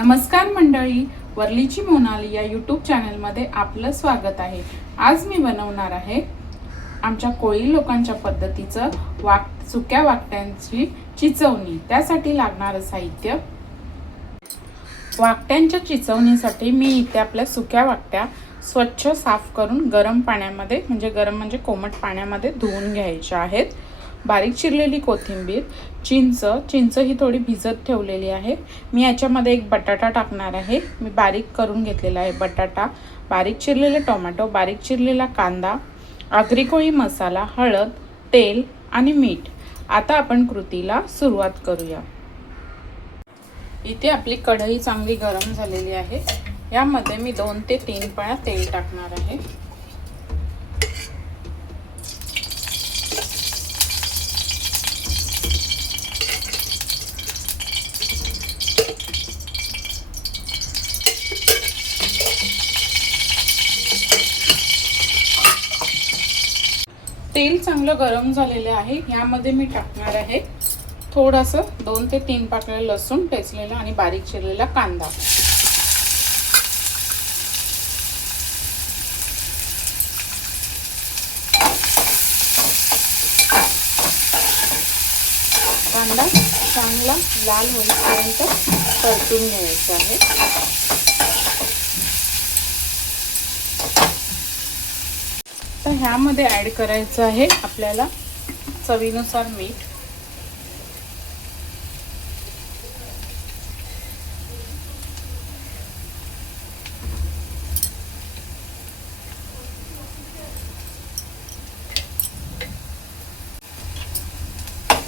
नमस्कार मंडळी, वर्लीची मोनाली या यूट्यूब चॅनलमध्ये आपलं स्वागत आहे। आज मी बनवणार आहे आमच्या कोळी लोकांच्या पद्धतीचं सुक्या वाकट्यांची चिचवणी। त्यासाठी लागणारं साहित्य, वाकट्यांच्या चिचवणीसाठी मी इथे आपल्या सुक्या वाकट्या स्वच्छ साफ करून गरम पाण्यामध्ये म्हणजे कोमट पाण्यामध्ये धुवून घ्यायच्या आहेत। बारीक चिरलेली कोथिंबीर, चिंच ही थोडी भिजत ठेवलेली आहे। मी याच्यामध्ये एक बटाटा टाकणार आहे। मी बारीक करून घेतलेला आहे बटाटा, बारीक चिरलेले टोमॅटो, बारीक चिरलेला कांदा, आगरी कोळी मसाला, हळद, तेल आणि मीठ। आता आपण कृतीला सुरुवात करूया। इथे आपली कढई चांगली गरम झालेली आहे। यामध्ये मी 2 ते 3 पळ्या तेल टाकणार आहे। तेल चांगलं गरम झालेलं आहे। यामध्ये मी टाकणार आहे थोडंसं 2 ते 3 पाकळ्या लसूण ठेचलेला आणि बारीक चिरलेला कांदा। कांदा चांगला लाल होईपर्यंत परतून घ्यायचा आहे। तर ह्यामध्ये ऍड करायचं आहे आपल्याला चवीनुसार मीठ,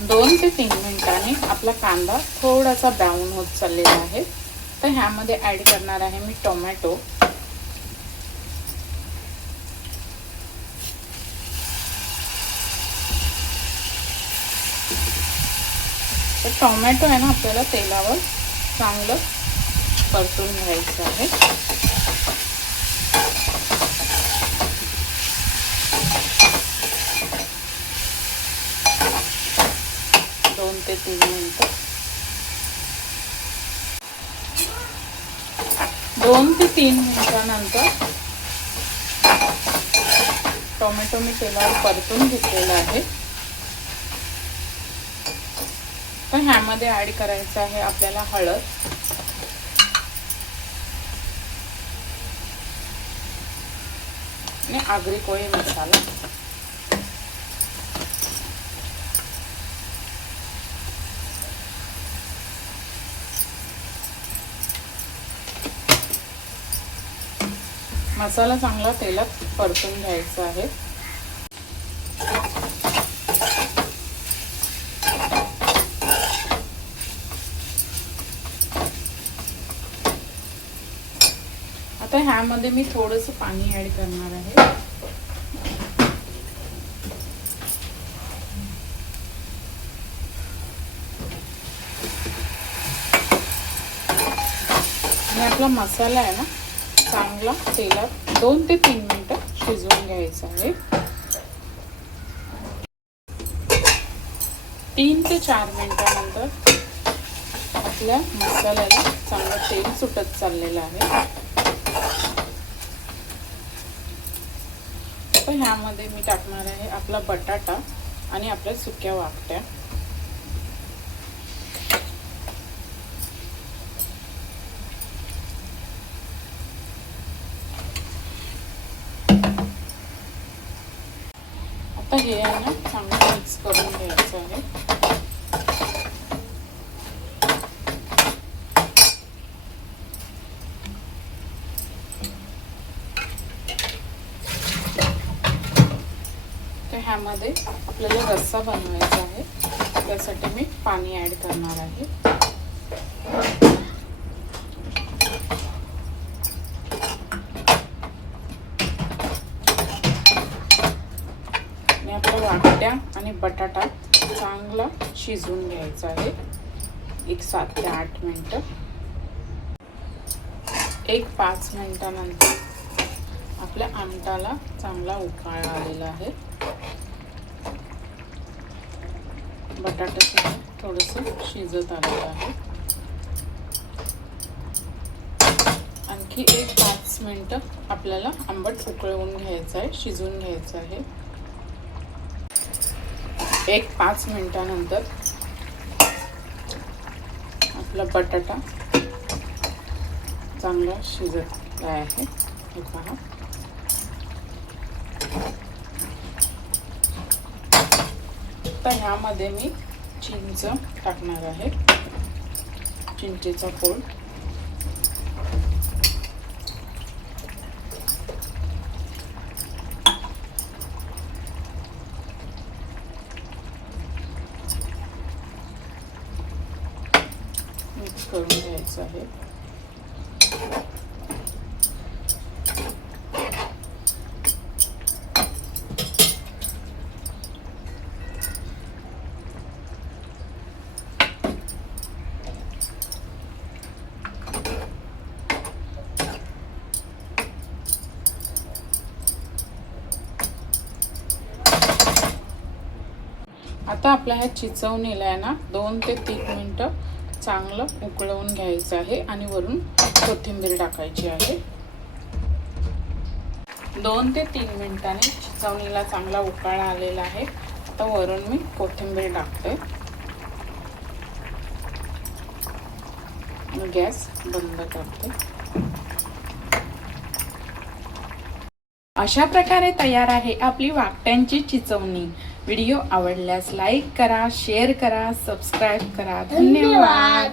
दोन ते 3 मिनिटांनी आपला कांदा थोडासा ब्राऊन होत चाललेला आहे। तर ह्यामध्ये ऍड करणार आहे मी टोमॅटो। तर टोमॅटो आहे ना आपल्याला तेलावर चांगलं परतून घ्यायचं आहे। 2 ते 3 मिनिटं। 2 ते 3 मिनिटांनंतर टोमॅटो मी तेलावर परतून घेतलेला आहे। तर ह्यामध्ये ऍड करायचं आहे आपल्याला हळद, आणि आगरी कोळी मसाला। मसाला चांगला तेलात परतून घ्यायचा आहे। आता ह्यामध्ये मी थोडंसं पाणी ऍड करणार आहे। आणि आपला मसाला आहे ना चांगला तेलात 2 ते 3 मिनिटं शिजवून घ्यायचा आहे। 3 ते 4 मिनिटांनंतर आपल्या मसाल्याला चांगलं तेल सुटत चाललेलं आहे। तर ह्यामध्ये मी टाकणार आहे आपला बटाटा आणि आपल्या सुक्या वाकट्या। आता हे आहे ना चांगलं मिक्स करून घ्यायचं आहे। तर ह्यामध्ये आपल्याला रस्सा बनवायचा आहे। त्यासाठी मी पाणी ऍड करणार आहे। आपल्या वाकट्या आणि बटाटा चांगला शिजवून घ्यायचा आहे 7 ते 8 मिनिटं। 5 मिनिटांनंतर आपल्या आमटाला चांगला उकाळ आलेला आहे। बटाटा थोडंसं शिजत आलेलं आहे। आणखी एक 5 मिनिटं आपल्याला आंबट उकळवून घ्यायचं आहे, शिजवून घ्यायचं आहे. एक 5 मिनिटानंतर आपला बटाटा चांगला शिजत आहे. हे पहा. तर ह्यामध्ये मी चिंच टाकणार आहे, चिंचेचा फोड. मिक्स करून घ्यायचं आहे. आता आपल्या ह्या चिचवणीला आहे ना 2 ते 3 मिनिटं चांगलं उकळवून घ्यायचं आहे आणि वरून कोथिंबीर टाकायची आहे. 2 ते 3 मिनिटांनी चिचवणीला चांगला उकाळा आलेला आहे. आता वरून मी कोथिंबीर टाकते. गॅस बंद करते. अशा प्रकारे तयार आहे आपली वाकट्यांची चिचवणी. व्हिडिओ आवडल्यास लाईक करा, शेअर करा, सबस्क्राईब करा. धन्यवाद.